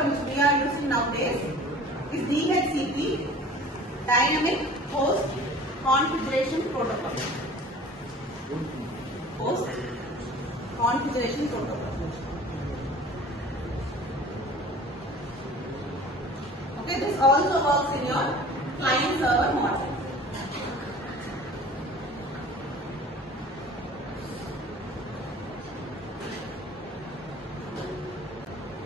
protocol which we are using nowadays is DHCP, Dynamic Host Configuration Protocol. Host Configuration Protocol. Okay, this also works in your client server model.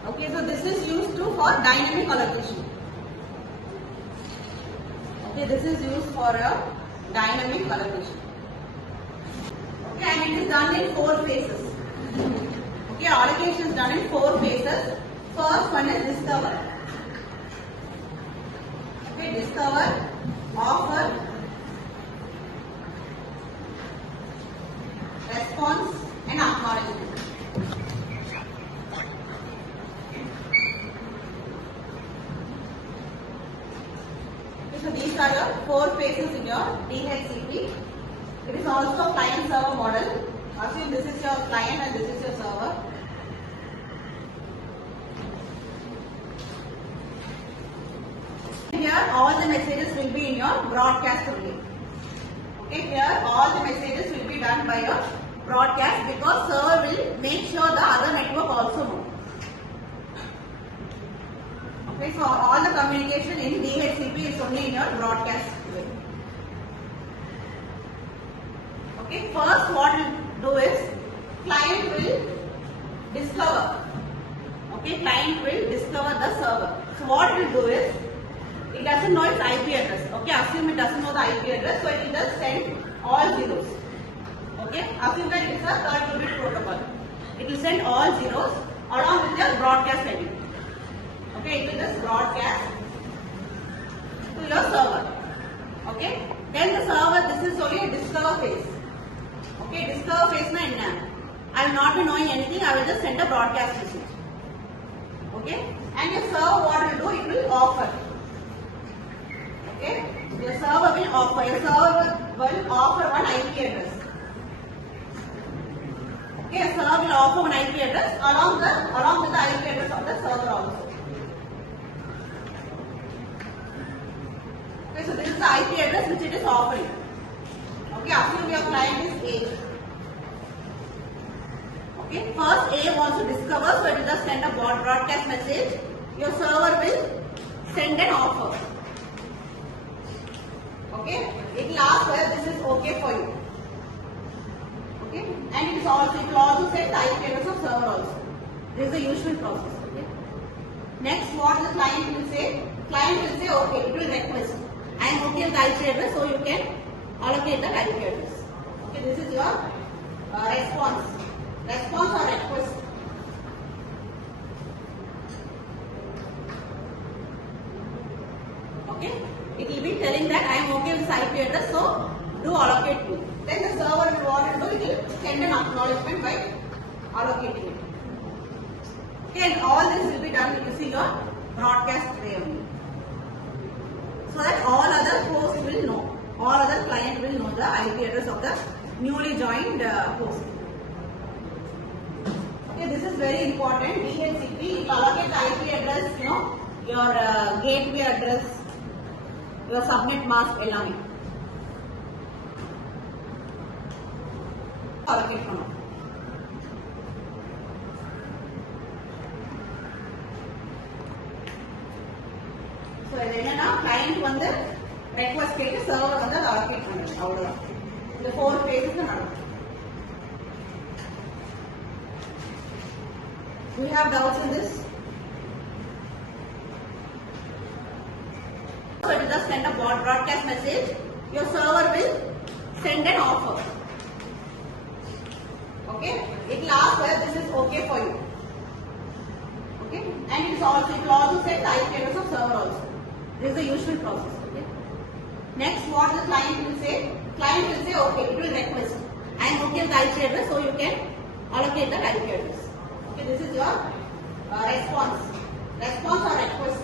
Okay, so this is used for dynamic allocation. Okay, this is used for a dynamic allocation. Okay, and it is done in 4 phases. Okay, allocation is done in 4 phases. First one is discover. Okay, discover, offer, response, and acknowledgement. So these are your 4 phases in your DHCP. It is also a client server model. Assume this is your client and this is your server. Here all the messages will be in your broadcast only. Okay, here all the messages will be done by your broadcast because server will make sure the other network also knows. Okay, so all the communication in DHCP is only in your broadcast way. Okay, first what we'll do is client will discover. Okay, client will discover the server. So what we'll do is it doesn't know its IP address. Okay, assume it doesn't know the IP address, so it will just send all zeros. Okay, assume that it is a 32-bit protocol. It will send all zeros along with your broadcast ID. Okay, it will just broadcast to your server. Okay, then the server, this is only a discover phase. Okay, discover phase na enna. I will not be knowing anything, I will just send a broadcast message. Okay, and your server what will do, it will offer. Okay, your server will offer. Your server will offer one IP address. Okay, your server will offer one IP address along with the IP address of the server also. Okay, so this is the IP address which it is offering. Okay, assume your client is A. Okay, first A wants to discover, so it will just send a broadcast message. Your server will send an offer. Okay, it will ask whether this is okay for you. Okay, and it will also set the IP address of server also. This is the usual process. Okay. Next, what the client will say? Client will say okay. It will request. I am okay with the IP address, so you can allocate the IP address. Okay, this is your response. Response or request. Okay, it will be telling that I am okay with this IP address, so do allocate to. Then the server will want to do, it will send an acknowledgement by allocating it. Okay, and all this will be done using your broadcast way only. So that all other hosts will know, all other client will know the IP address of the newly joined host. Okay, this is very important. DHCP, it will allocate the IP address, your gateway address, your subnet mask, allowing. Allocate from. So, now client வந்து request கேட்டு server வந்து allocate பண்ணுது அவ்வளவுதான். இந்த 4 phases நடக்கும். Do you have doubts in this? So it will just send a broadcast message. Your server will send an offer. Okay, it will ask whether this is okay for you. Okay, and it will also set the IP address of server also. This is the usual process. Okay. Next, what the client will say? Client will say okay. It will request. I am okay with the IP address, so you can allocate the IP address. Okay, this is your response. Response or request.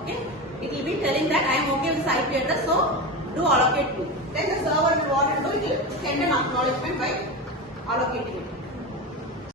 Okay, it will be telling that I am okay with this IP address, so do allocate to. Then the server will want to do, it will send an acknowledgement by allocating it.